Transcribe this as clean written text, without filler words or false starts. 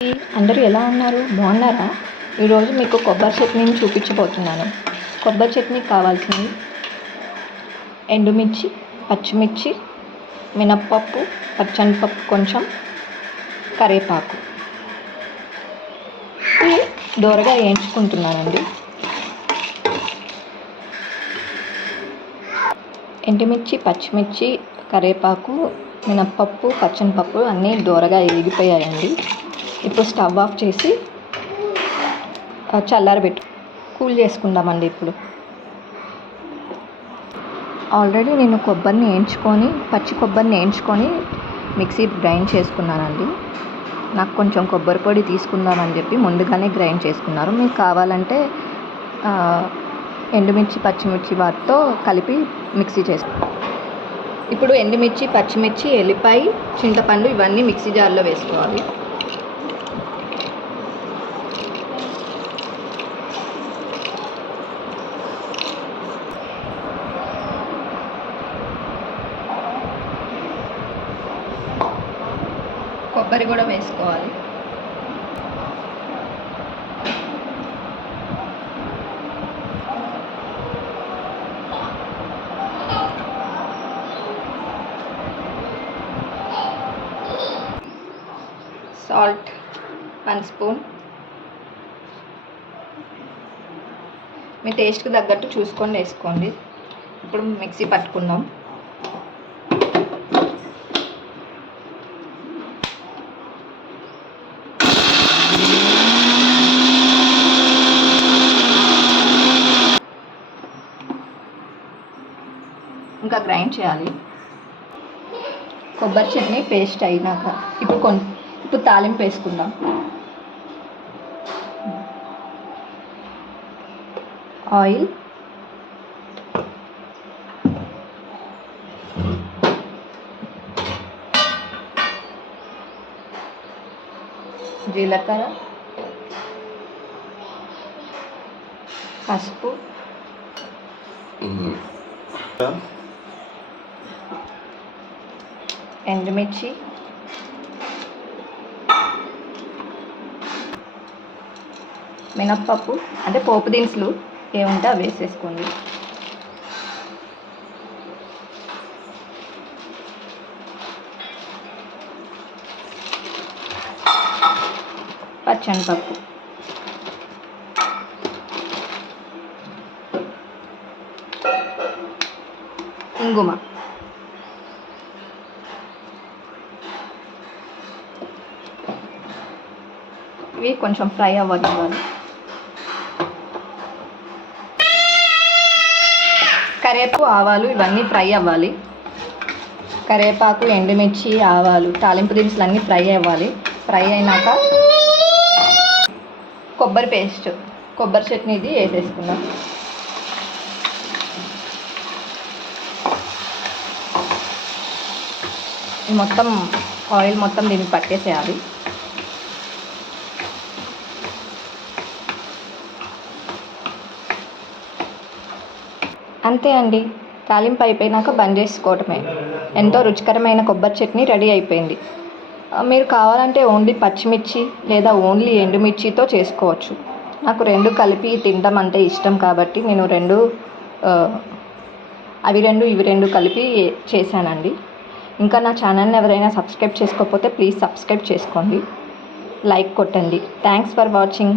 అందరూ ఎలా ఉన్నారు? బాగున్నారా? ఈరోజు మీకు కొబ్బరి చట్నీని చూపించబోతున్నాను. కొబ్బరి చట్నీకి కావాల్సింది ఎండుమిర్చి, పచ్చిమిర్చి, మినప్పప్పు, పచ్చనిపప్పు కొంచెం, కరివేపాకు. ఇవి దోరగా వేయించుకుంటున్నానండి. ఎండుమిర్చి, పచ్చిమిర్చి, కరివేపాకు, మినప్పప్పు, పచ్చనిపప్పు అన్నీ దోరగా వేగిపోయాయండి. ఇప్పుడు స్టవ్ ఆఫ్ చేసి చల్లారబెట్టు కూల్ చేసుకుందామండి. ఇప్పుడు ఆల్రెడీ నేను పచ్చి కొబ్బరిని వేయించుకొని మిక్సీ గ్రైండ్ చేసుకున్నానండి. నాకు కొంచెం కొబ్బరి పొడి తీసుకుందామని చెప్పి ముందుగానే గ్రైండ్ చేసుకున్నారు. మీకు కావాలంటే ఎండుమిర్చి, పచ్చిమిర్చి వాటితో కలిపి మిక్సీ చేసుకోండి. ఇప్పుడు ఎండుమిర్చి, పచ్చిమిర్చి, ఎల్లిపాయ, చింతపండు ఇవన్నీ మిక్సీ జార్లో వేసుకోవాలి. కొబ్బరి కూడా వేసుకోవాలి. Salt 1 spoon. మీ టేస్ట్కి తగ్గట్టు చూసుకొని వేసుకోండి. ఇప్పుడు మిక్సీ పట్టుకుందాం. ఇంకా గ్రైండ్ చేయాలి. కొబ్బరి చట్నీ పేస్ట్ అయినాక ఇప్పుడు తాలింపు వేసుకుందాం. ఆయిల్, జీలకర్ర, పసుపు, ఎండుమిర్చి, మినప్పప్పు అంటే పోపు దినుసులు ఏముంటే అవి వేసేసుకోండి. పచ్చనిపప్పు, ఇంగుమ, ఇవి కొంచెం ఫ్రై అవ్వనివ్వాలి. కరివేపాకు, ఆవాలు ఇవన్నీ ఫ్రై అవ్వాలి. కరివేపాకు, ఎండుమిర్చి, ఆవాలు, తాలింపు దినుసులు అన్నీ ఫ్రై అవ్వాలి. ఫ్రై అయినాక కొబ్బరి పేస్ట్, కొబ్బరి చట్నీ ఇది వేసేసుకుందాం. మొత్తం ఆయిల్ మొత్తం దీనికి పట్టేసేయాలి. అంతే అండి, తాలింపు అయిపోయినాక బంద్ చేసుకోవటమే. ఎంతో రుచికరమైన కొబ్బరి చట్నీ రెడీ అయిపోయింది. మీరు కావాలంటే ఓన్లీ పచ్చిమిర్చి లేదా ఓన్లీ ఎండుమిర్చితో చేసుకోవచ్చు. నాకు రెండు కలిపి తినడం అంటే ఇష్టం కాబట్టి నేను ఇవి రెండు కలిపి చేశానండి. ఇంకా నా ఛానల్ని ఎవరైనా సబ్స్క్రైబ్ చేసుకోకపోతే ప్లీజ్ సబ్స్క్రైబ్ చేసుకోండి, లైక్ కొట్టండి. Thanks for watching.